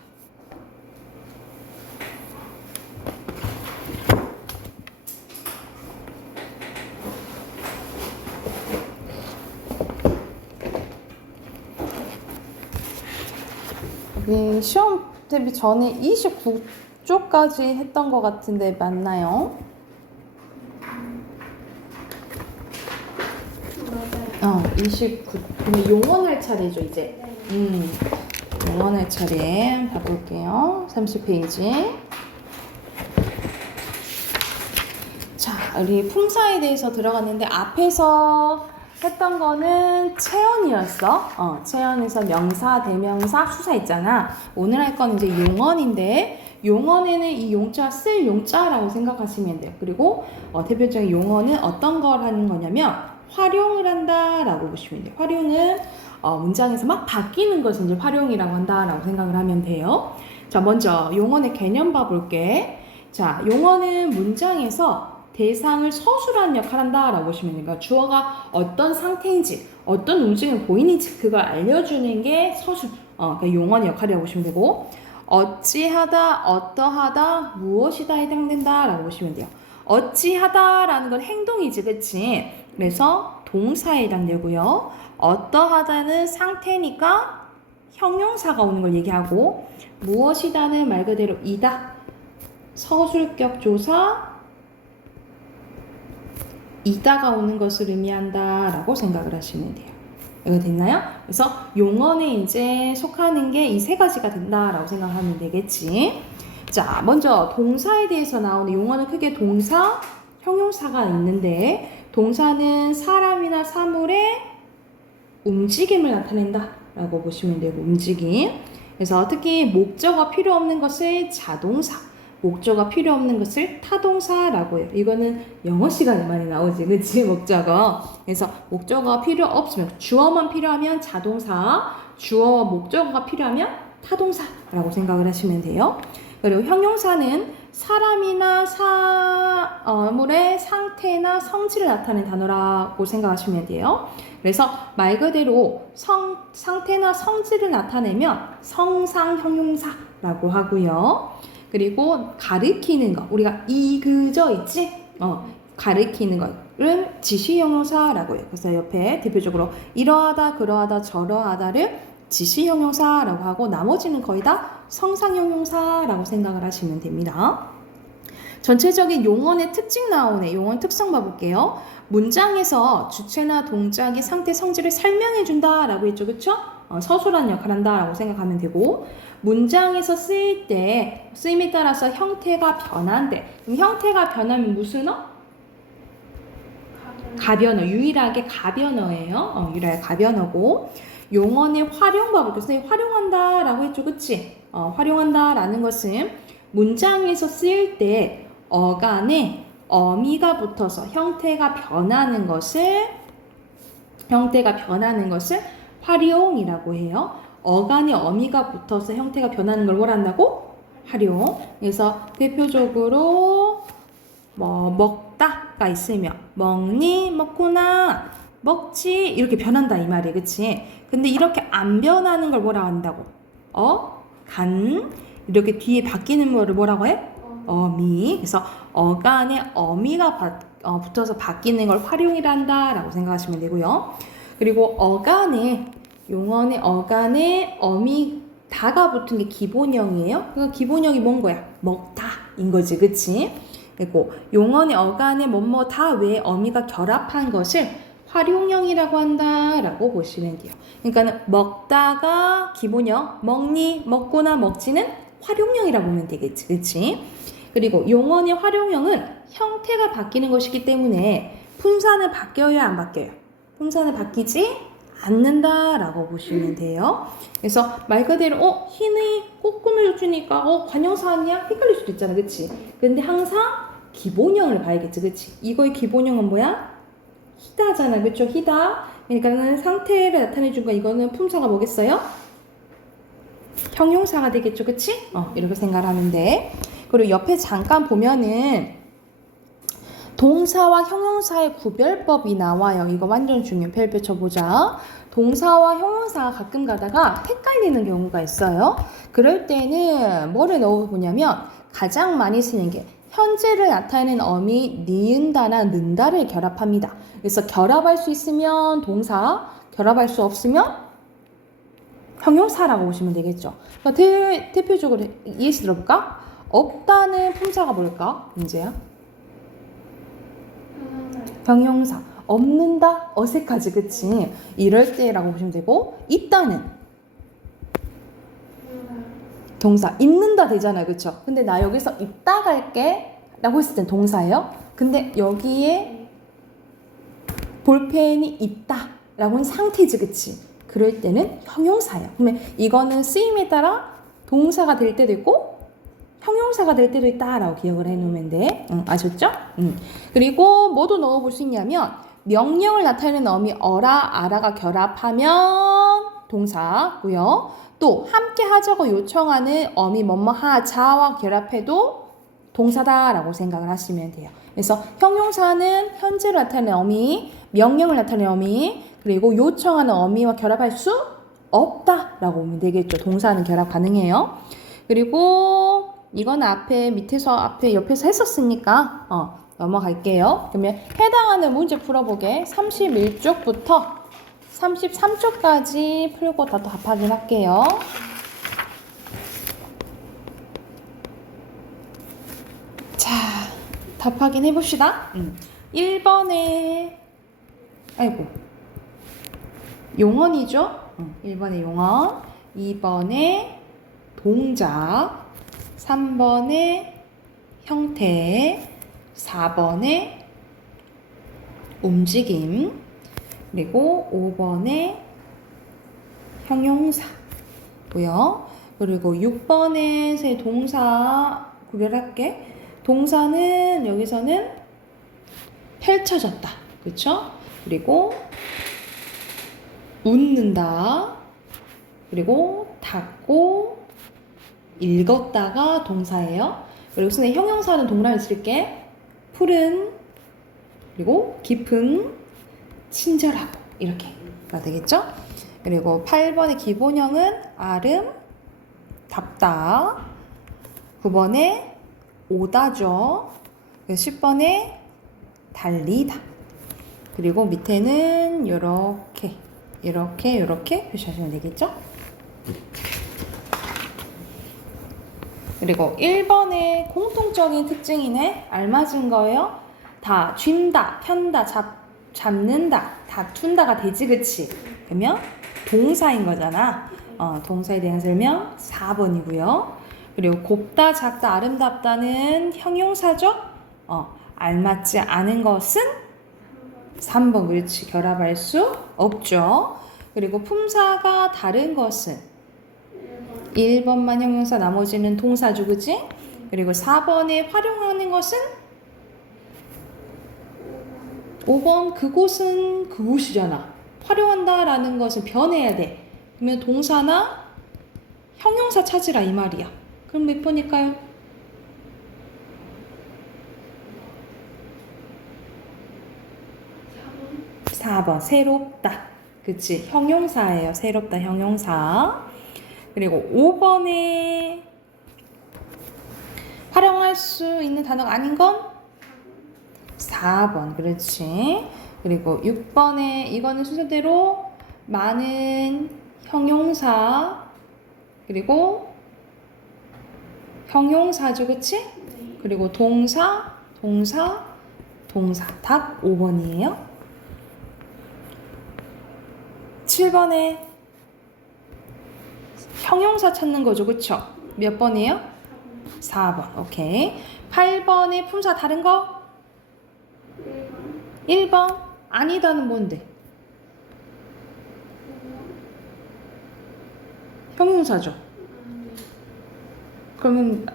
여기 시험 대비 전에 29쪽까지 했던 것 같은데 맞나요? 29. 그럼 용언할 차례죠, 이제. 용언할 차례 봐볼게요. 30페이지. 자, 우리 품사에 대해서 들어갔는데 앞에서 했던 거는 체언이었어. 체언에서 명사, 대명사, 수사 있잖아. 오늘 할 건 이제 용언인데, 용언에는 이 용자 쓸 용자라고 생각하시면 돼요. 그리고 대표적인 용언은 어떤 걸 하는 거냐면 활용을 한다라고 보시면 돼요. 활용은 문장에서 막 바뀌는 것을 이제 활용이라고 한다라고 생각을 하면 돼요. 자, 먼저 용언의 개념 봐볼게. 자, 용언은 문장에서 대상을 서술하는 역할을 한다라고 보시면 돼요. 그러니까 주어가 어떤 상태인지, 어떤 움직임을 보이는지 그걸 알려주는 게 서술, 그러니까 용언의 역할이라고 보시면 되고, 어찌하다, 어떠하다, 무엇이다에 해당된다라고 보시면 돼요. 어찌하다라는 건 행동이지, 그치? 그래서 동사에 해당되고요. 어떠하다는 상태니까 형용사가 오는 걸 얘기하고, 무엇이다는 말 그대로 이다, 서술격 조사, 이다가 오는 것을 의미한다 라고 생각을 하시면 돼요. 이거 됐나요? 그래서 용언에 이제 속하는 게 이 세 가지가 된다라고 생각하면 되겠지. 자, 먼저 동사에 대해서 나오는 용언은 크게 동사, 형용사가 있는데, 동사는 사람이나 사물의 움직임을 나타낸다 라고 보시면 되고, 움직임. 그래서 특히 목적어 필요 없는 것을 자동사, 목적어 필요 없는 것을 타동사라고 해요. 이거는 영어 시간에 많이 나오지, 그치? 목적어. 그래서 목적어가 필요 없으면, 주어만 필요하면 자동사, 주어와 목적어가 필요하면 타동사라고 생각을 하시면 돼요. 그리고 형용사는 사람이나 사물의 상태나 성질을 나타내는 단어라고 생각하시면 돼요. 그래서 말 그대로 상태나 성질을 나타내면 성상형용사라고 하고요. 그리고 가리키는 거, 우리가 그저 있지? 가리키는 거를 지시형용사라고 해요. 그래서 옆에 대표적으로 이러하다, 그러하다, 저러하다를 지시형용사라고 하고, 나머지는 거의 다 성상형용사라고 생각을 하시면 됩니다. 전체적인 용언의 특징 나오네. 용언 특성 봐볼게요. 문장에서 주체나 동작의 상태, 성질을 설명해 준다라고 했죠, 그쵸? 서술하는 역할을 한다라고 생각하면 되고, 문장에서 쓰일 때 쓰임에 따라서 형태가 변한대. 그럼 형태가 변하면 무슨 가변어. 유일하게 가변어예요. 유일하게 가변어고, 용언의 활용 봐볼게요. 선생님 활용한다라고 했죠, 그치? 활용한다라는 것은 문장에서 쓰일 때 어간에 어미가 붙어서 형태가 변하는 것을 활용이라고 해요. 어간에 어미가 붙어서 형태가 변하는 걸 뭘 한다고? 활용. 그래서 대표적으로 뭐 먹다가 있으면 먹니, 먹구나, 먹지 이렇게 변한다 이 말이에요. 그치? 근데 이렇게 안 변하는 걸 뭐라고 한다고? 간 이렇게 뒤에 바뀌는 거를 뭐라고 해? 어미. 그래서 어간에 어미가 붙어서 바뀌는 걸 활용이란다 라고 생각하시면 되고요. 그리고 용언의 어간에 어미다가 붙은 게 기본형이에요. 그 기본형이 뭔 거야? 먹다인 거지. 그치? 그리고 용언의 어간에 뭐뭐다 외에 어미가 결합한 것을 활용형이라고 한다라고 보시면 돼요. 그러니까는 먹다가 기본형, 먹니, 먹구나, 먹지는 활용형이라고 보면 되겠지. 그치? 그리고 용언의 활용형은 형태가 바뀌는 것이기 때문에 품사는 바뀌어요, 안 바뀌어요? 품사는 바뀌지 않는다라고 보시면 돼요. 그래서 말 그대로 흰의 꽃꿈을 주니까 관형사 아니야? 헷갈릴 수도 있잖아. 그치? 근데 항상 기본형을 봐야겠지. 그치? 이거의 기본형은 뭐야? 히다잖아. 그쵸? 히다. 그러니까는 상태를 나타내준 거 이거는 품사가 뭐겠어요? 형용사가 되겠죠. 그치? 이렇게 생각을 하면 돼. 그리고 옆에 잠깐 보면은 동사와 형용사의 구별법이 나와요. 이거 완전 중요해. 별표 쳐보자. 동사와 형용사가 가끔 가다가 헷갈리는 경우가 있어요. 그럴 때는 뭐를 넣어보냐면 가장 많이 쓰는 게 현재를 나타내는 어미 니은다나 는다를 결합합니다. 그래서 결합할 수 있으면 동사, 결합할 수 없으면 형용사라고 보시면 되겠죠. 그러니까 대표적으로 예시 들어볼까? 없다는 품사가 뭘까? 문제야. 형용사. 없는다? 어색하지, 그치? 이럴 때라고 보시면 되고, 있다는 동사. 있는다 되잖아요, 그쵸? 근데 나 여기서 있다 갈게 라고 했을 땐 동사예요. 근데 여기에 볼펜이 있다 라고는 상태지, 그치? 그럴 때는 형용사예요. 그러면 이거는 쓰임에 따라 동사가 될 때도 있고 형용사가 될 때도 있다라고 기억을 해놓으면 돼. 아셨죠? 그리고 뭐도 넣어볼 수 있냐면 명령을 나타내는 어미 어라, 아라가 결합하면 동사고요. 또 함께 하자고 요청하는 어미 뭐뭐 하자와 결합해도 동사다라고 생각을 하시면 돼요. 그래서 형용사는 현재를 나타내는 어미, 명령을 나타내는 어미, 그리고 요청하는 어미와 결합할 수 없다라고 보면 되겠죠. 동사는 결합 가능해요. 그리고 이건 옆에서 했었으니까 넘어갈게요. 그러면 해당하는 문제 풀어보게 31쪽부터 33쪽까지 풀고 다 답하긴 할게요. 자, 답하긴 해봅시다. 1번에 용언이죠? 1번에 용언, 2번에 동작, 3번에 형태, 4번에 움직임, 그리고 5번에 형용사고요. 그리고 6번에서의 동사 구별할게. 동사는 여기서는 펼쳐졌다. 그렇죠? 그리고 웃는다. 그리고 닫고 읽었다가 동사예요. 그리고 선생님 형용사는 동그라미 쓸게. 푸른, 그리고 깊은, 친절하고 이렇게가 되겠죠? 그리고 8번의 기본형은 아름답다. 9번에 오다죠. 10번에 달리다. 그리고 밑에는 이렇게 표시하시면 되겠죠? 그리고 1번의 공통적인 특징이네. 알맞은 거예요. 다 쥔다, 편다, 잡는다, 다툰다가 되지, 그치? 그러면 동사인 거잖아. 동사에 대한 설명 4번이고요. 그리고 곱다, 작다, 아름답다는 형용사죠? 알맞지 않은 것은 3번, 그렇지. 결합할 수 없죠. 그리고 품사가 다른 것은 1번만 형용사, 나머지는 동사죠, 그치? 그리고 4번에 활용하는 것은 5번 그곳은 그곳이잖아. 활용한다 라는 것은 변해야 돼. 그러면 동사나 형용사 찾으라 이 말이야. 그럼 몇 번일까요? 4번 새롭다. 그치? 형용사예요. 새롭다 형용사. 그리고 5번에 활용할 수 있는 단어가 아닌 건 4번. 그렇지. 그리고 6번에 이거는 순서대로 많은 형용사 그리고 형용사죠. 그치? 그리고 동사 답 5번이에요. 7번에 형용사 찾는 거죠. 그쵸? 몇 번이에요? 4번. 오케이. 8번에 품사 다른 거? 1번. 아니다는 뭔데? 형용사죠. 그러면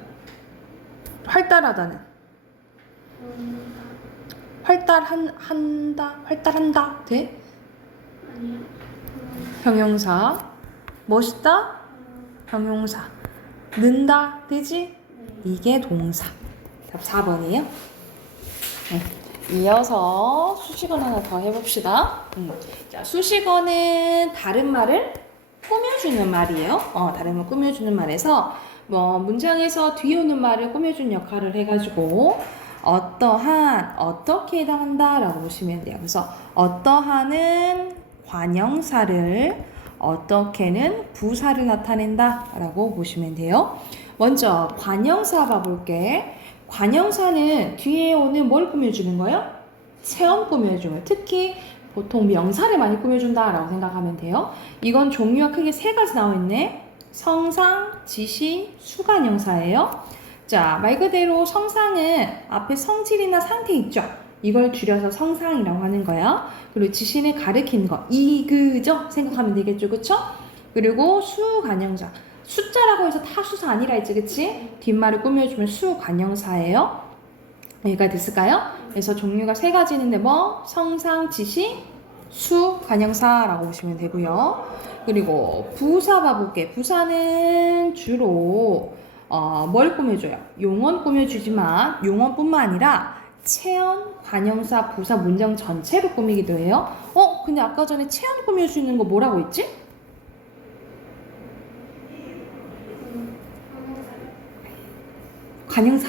활달하다는? 활달한다 돼? 형용사. 멋있다? 형용사. 는다 되지? 이게 동사. 답 4번이에요. 이어서 수식어 하나 더 해봅시다. 자, 수식어는 다른 말을 꾸며주는 말이에요. 다른 말 꾸며주는 말에서 뭐 문장에서 뒤에 오는 말을 꾸며주는 역할을 해가지고 어떠한, 어떻게 해당한다 라고 보시면 돼요. 그래서 어떠한은 관형사를, 어떻게는 부사를 나타낸다 라고 보시면 돼요. 먼저 관형사 봐볼게. 관형사는 뒤에 오는 뭘 꾸며주는 거예요? 체험 꾸며주는 거예요. 특히 보통 명사를 많이 꾸며준다 라고 생각하면 돼요. 이건 종류가 크게 3가지 나와있네. 성상, 지시, 수관형사예요. 자, 말 그대로 성상은 앞에 성질이나 상태 있죠? 이걸 줄여서 성상이라고 하는 거야. 그리고 지시는 가리키는 거. 이그저 생각하면 되겠죠. 그쵸? 그리고 수관형사. 숫자라고 해서 다 수사 아니라 했지. 그치? 뒷말을 꾸며주면 수관형사예요. 여기까지 됐을까요? 그래서 종류가 3가지 있는데 뭐? 성상, 지시, 수관형사라고 보시면 되고요. 그리고 부사 봐볼게. 부사는 주로 뭘 꾸며줘요? 용언 꾸며주지만 용언뿐만 아니라 체언, 관형사, 부사 문장 전체를 꾸미기도 해요. 근데 아까 전에 체언 꾸며주는 거 뭐라고 했지? 관형사.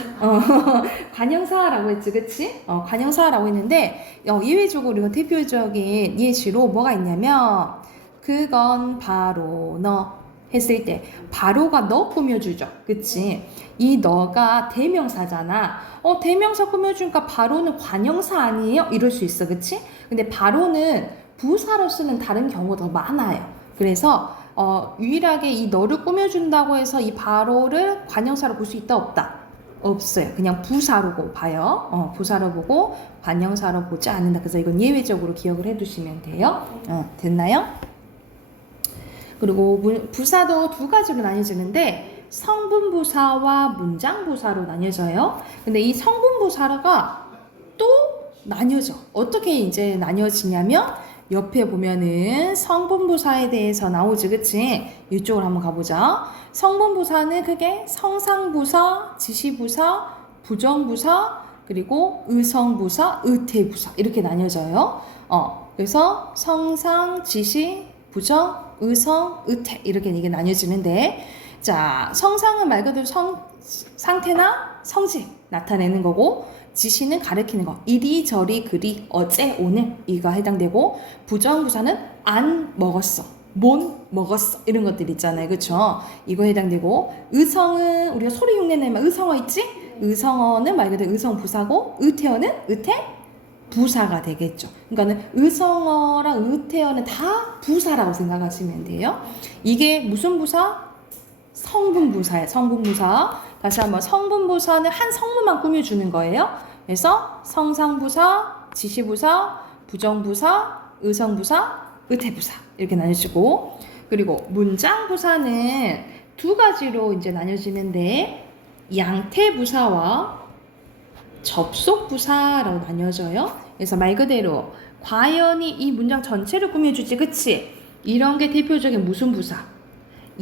관형사라고 했지, 그치? 관형사라고 했는데, 예외적으로 이거 대표적인 예시로 뭐가 있냐면, 그건 바로 너 했을 때, 바로가 너 꾸며주죠, 그치? 이 너가 대명사잖아. 대명사 꾸며주니까 바로는 관형사 아니에요? 이럴 수 있어, 그치? 근데 바로는 부사로 쓰는 다른 경우가 더 많아요. 그래서, 유일하게 이 너를 꾸며준다고 해서 이 바로를 관형사로 볼 수 있다, 없다? 없어요. 그냥 부사로 봐요. 부사로 보고 관형사로 보지 않는다. 그래서 이건 예외적으로 기억을 해두시면 돼요. 됐나요? 그리고 부사도 2가지로 나뉘어지는데 성분부사와 문장부사로 나뉘어져요. 근데 이 성분부사가 또 나뉘어져. 어떻게 이제 나뉘어지냐면 옆에 보면은 성분부사에 대해서 나오지, 그치? 이쪽으로 한번 가보자. 성분부사는 크게 성상부사, 지시부사, 부정부사, 그리고 의성부사, 의태부사 이렇게 나뉘어져요. 그래서 성상, 지시, 부정, 의성, 의태 이렇게 이게 나뉘어지는데, 자, 성상은 말 그대로 상태나 성질 나타내는 거고, 지시는 가리키는 거. 이리저리 그리 어제 오늘 이가 해당되고, 부정부사는 안 먹었어, 못 먹었어 이런 것들 있잖아요. 그쵸? 이거 해당되고, 의성은 우리가 소리 흉내 내면 의성어 있지? 의성어는 말 그대로 의성부사고, 의태어는 의태부사가 되겠죠. 그러니까는 의성어랑 의태어는 다 부사라고 생각하시면 돼요. 이게 무슨 부사? 성분부사예요. 성분부사. 다시 한번 성분부사는 한 성문만 꾸며주는 거예요. 그래서 성상부사, 지시부사, 부정부사, 의성부사, 의태부사 이렇게 나뉘어지고, 그리고 문장부사는 2가지로 이제 나뉘어지는데 양태부사와 접속부사라고 나뉘어져요. 그래서 말 그대로 과연이 이 문장 전체를 꾸며주지, 그치? 이런 게 대표적인 무슨 부사?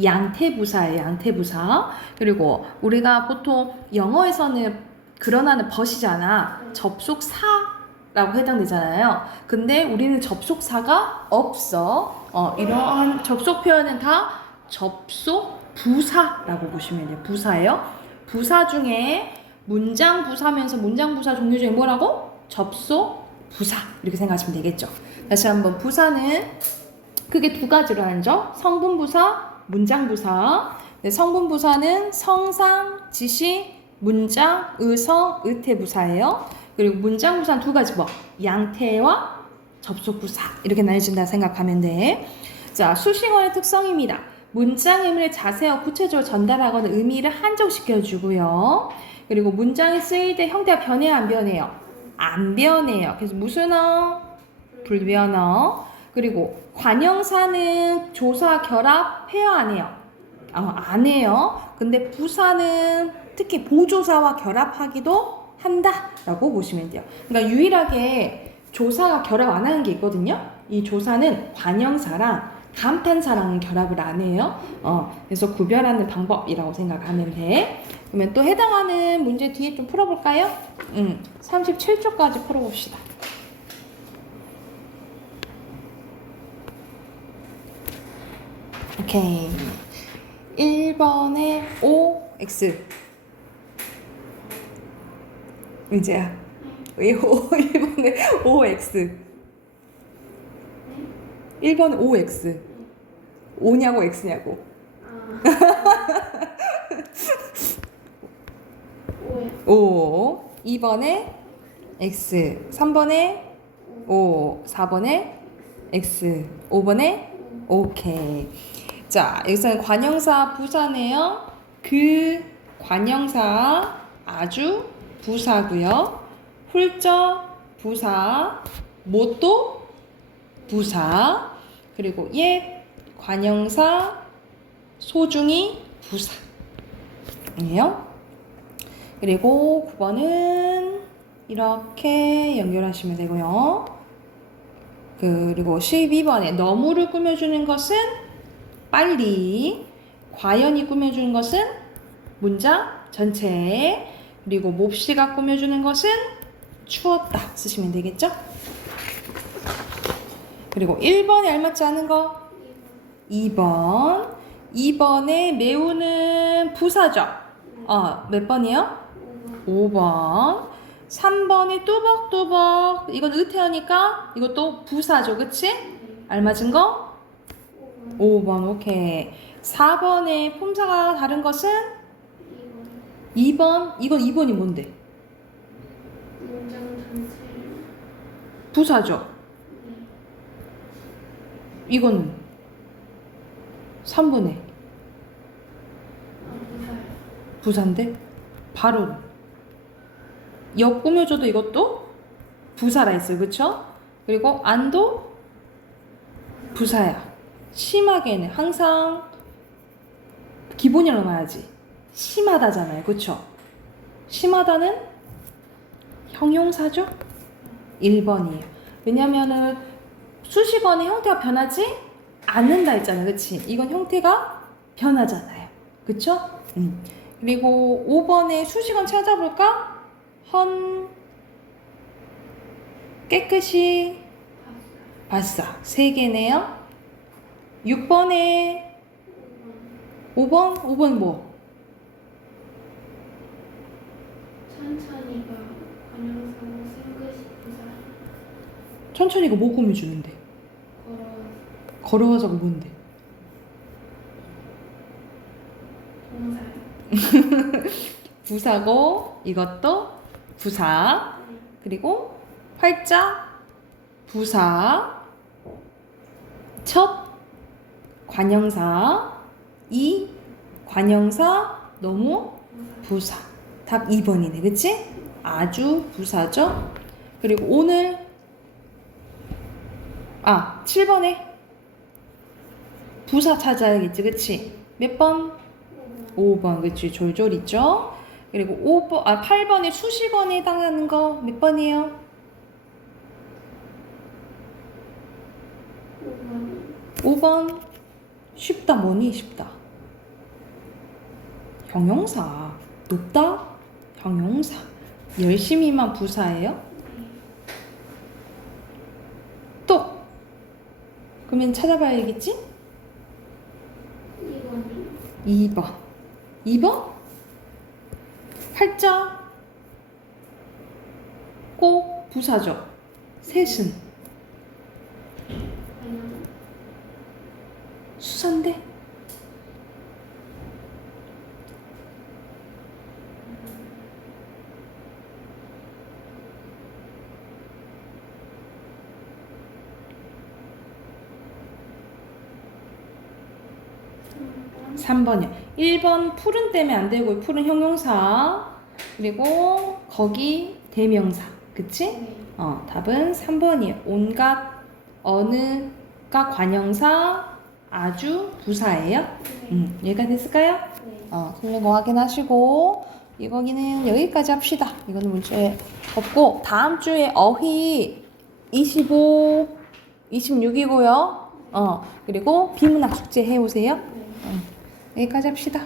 양태부사예요, 양태부사. 그리고 우리가 보통 영어에서는 그러나는 벗이잖아. 접속사라고 해당되잖아요. 근데 우리는 접속사가 없어. 이러한 접속 표현은 다 접속부사라고 보시면 돼요. 부사예요. 부사 중에 문장 부사면서 문장 부사 종류 중에 뭐라고? 접속부사. 이렇게 생각하시면 되겠죠. 다시 한번 부사는 크게 두 가지로 나뉘죠. 성분부사, 문장부사. 네, 성분부사는 성상, 지시, 문장, 의성, 의태부사예요. 그리고 문장부사는 두 가지 뭐 양태와 접속부사 이렇게 나뉘어진다 생각하면 돼. 자, 수식어의 특성입니다. 문장 의미를 자세하고 구체적으로 전달하거나 의미를 한정시켜주고요. 그리고 문장이 쓰일 때 형태가 변해요, 안 변해요? 안 변해요. 그래서 무슨 불변어. 그리고 관형사는 조사, 결합, 해요, 안 해요? 안 해요. 근데 부사는 특히 보조사와 결합하기도 한다라고 보시면 돼요. 그러니까 유일하게 조사가 결합 안 하는 게 있거든요. 이 조사는 관형사랑 감탄사랑 결합을 안 해요. 그래서 구별하는 방법이라고 생각하면 돼. 그러면 또 해당하는 문제 뒤에 좀 풀어볼까요? 37쪽까지 풀어봅시다. 오케이. 1번에 OX. 의지야. 1번에 OX. 1번에 OX. O냐고 X냐고. 5. 2번에 X. 3번에 O. 4번에 X. 5번에 오케이. 자, 여기서는 관형사 부사네요. 그 관형사 아주 부사고요. 훌쩍 부사, 못도 부사, 그리고 옛 관형사 소중히 부사예요. 그리고 9번은 이렇게 연결하시면 되고요. 그리고 12번에 너무를 꾸며주는 것은 빨리, 과연이 꾸며주는 것은 문장 전체, 그리고 몹시가 꾸며주는 것은 추웠다 쓰시면 되겠죠? 그리고 1번에 알맞지 않은 거 2번. 2번에 매우는 부사죠? 몇 번이에요? 5번. 3번에 뚜벅뚜벅, 이건 의태어니까 이것도 부사죠, 그치? 알맞은 거? 5번, 오케이. 4번에 품사가 다른 것은? 2번. 이건 2번이 뭔데? 문장 전체. 부사죠? 이건 3번에 부사요. 부사인데? 바로 역 꾸며줘도 이것도 부사라 했어요, 그쵸? 그리고 안도 부사야. 심하게는 항상 기본이라고 말하지. 심하다잖아요, 그쵸? 심하다는 형용사죠? 1번이에요. 왜냐면은 수식어는 형태가 변하지 않는다 했잖아요, 그치? 이건 형태가 변하잖아요, 그쵸? 그리고 5번에 수식어 찾아볼까? 깨끗이 봤어. 3개네요. 6번에 5번 뭐? 천천히가 관형사고 생긋이 부사. 천천히가 뭐 꾸며주는데? 걸어가자고 뭔데? 동사요. 부사고 이것도 부사. 그리고 활짝 부사. 첫 관형사. 이 관형사 너무 부사. 답 2번이네, 그치? 아주 부사죠? 그리고 오늘 7번에 부사 찾아야겠지, 그치? 몇 번? 5번, 그치? 졸졸 있죠? 그리고 8번에 수식어에 해당하는 거 몇 번이에요? 5번 5번. 쉽다 뭐니 쉽다. 형용사. 높다? 형용사. 열심히만 부사예요? 또. 그러면 찾아봐야겠지? 2번이 2번. 2번? 팔자. 꼭 부사죠. 셋은 관영 수사인데? 삼번 3번이요. 1번 풀은 때문에 안 되고 풀은 형용사. 그리고 거기 대명사. 그치? 네. 답은 3번이에요. 온갖, 어느가 관형사, 아주 부사예요. 이해가 됐을까요? 네. 틀린 거 확인하시고 이거기는 여기까지 합시다. 이거는 문제 없고 다음 주에 어휘 25, 26이고요. 그리고 비문학 숙제 해오세요. 네. 여기까지 합시다.